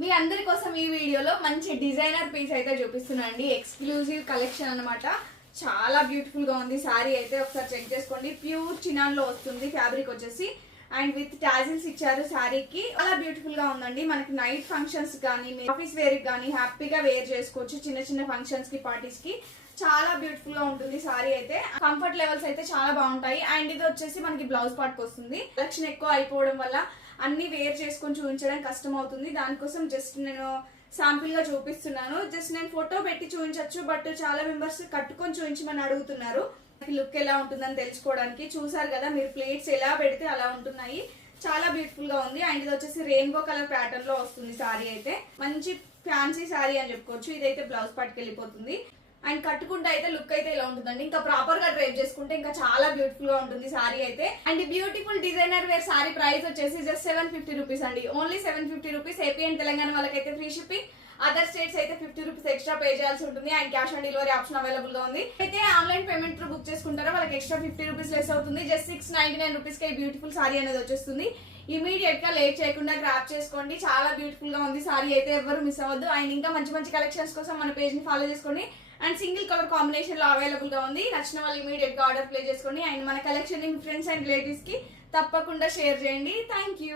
మీ అందరి కోసం ఈ వీడియోలో మంచి డిజైనర్ పీస్ అయితే చూపిస్తున్నానండి. ఎక్స్క్లూజివ్ కలెక్షన్ అన్నమాట. చాలా బ్యూటిఫుల్ గా ఉంది సారీ అయితే. ఒకసారి చెక్ చేసుకోండి. ప్యూర్ చినాన్ లో వస్తుంది ఫ్యాబ్రిక్ వచ్చేసి. అండ్ విత్ టాజిల్స్ ఇచ్చారు శారీకి. చాలా బ్యూటిఫుల్ గా ఉందండి. మనకి నైట్ ఫంక్షన్స్ కానీ ఆఫీస్ వేర్ కానీ హ్యాపీగా వేర్ చేసుకోవచ్చు. చిన్న చిన్న ఫంక్షన్స్ కి పార్టీస్ కి చాలా బ్యూటిఫుల్ గా ఉంటుంది సారీ అయితే. కంఫర్ట్ లెవెల్స్ అయితే చాలా బాగుంటాయి. అండ్ ఇది వచ్చేసి మనకి బ్లౌజ్ పార్ట్ కి వస్తుంది. కలెక్షన్ ఎక్కువ అయిపోవడం వల్ల అన్ని వేర్ చేసుకొని చూపించడం కష్టం అవుతుంది. దానికోసం జస్ట్ నేను శాంపిల్ గా చూపిస్తున్నాను. జస్ట్ నేను ఫోటో పెట్టి చూపించచ్చు, బట్ చాలా మెంబర్స్ కట్టుకొని చూపించమని అడుగుతున్నారు. లుక్ ఎలా ఉంటుందని తెలుసుకోవడానికి. చూసారు కదా మీరు, ప్లేట్స్ ఎలా పెడితే అలా ఉంటున్నాయి. చాలా బ్యూటిఫుల్ గా ఉంది. అండ్ ఇది వచ్చేసి రెయిన్బో కలర్ ప్యాటర్న్ లో వస్తుంది సారీ అయితే. మంచి ఫ్యాన్సీ సారీ అని చెప్పుకోవచ్చు. ఇదైతే బ్లౌజ్ పార్ట్ కి వెళ్ళిపోతుంది. అండ్ కట్టుకుంటే అయితే లుక్ అయితే ఇలా ఉంటుందండి. ఇంకా ప్రాపర్ గా డ్రైవ్ చేసుకుంటే ఇంకా చాలా బ్యూటిఫుల్ గా ఉంటుంది సారీ అయితే. And beautiful designer wear sari price వచ్చేసి జస్ట్ 750 రూపీస్ అండి. Only 750 rupees. AP and Telangana వాళ్ళకైతే ఫ్రీ షిప్పింగ్. అదర్ స్టేట్స్ అయితే 50 రూపీస్ ఎక్స్ట్రా పే చేయాల్సి ఉంటుంది. And cash on delivery option available గా ఉంది. అయితే ఆన్లైన్ పేమెంట్ త్రూ బుక్ చేసుకుంటారో వాళ్ళకి ఎక్స్ట్రా 50 రూపీస్ లెస్ అవుతుంది. జస్ట్ 699 రూపీస్ కి బ్యూటిఫుల్ సారీ అనేది వచ్చేస్తుంది. ఇమీడియట్ గా లేట్ చేయకుండా గ్రాప్ చేసుకోండి. చాలా బ్యూటిఫుల్ గా ఉంది సారీ అయితే. ఎవరు మిస్ అవ్వద్దు. అండ్ ఇంకా మంచి మంచి కలెక్షన్స్ కోసం మన పేజ్ ని ఫాలో చేసుకోండి. అండ్ సింగిల్ కలర్ కాంబినేషన్ లో అవైలబుల్ గా ఉంది. నచ్చిన వాళ్ళు ఇమీడియట్ గా ఆర్డర్ ప్లే చేసుకోండి. అండ్ మన collection me friends and relatives కి తప్పకుండా షేర్ చేయండి. Thank you.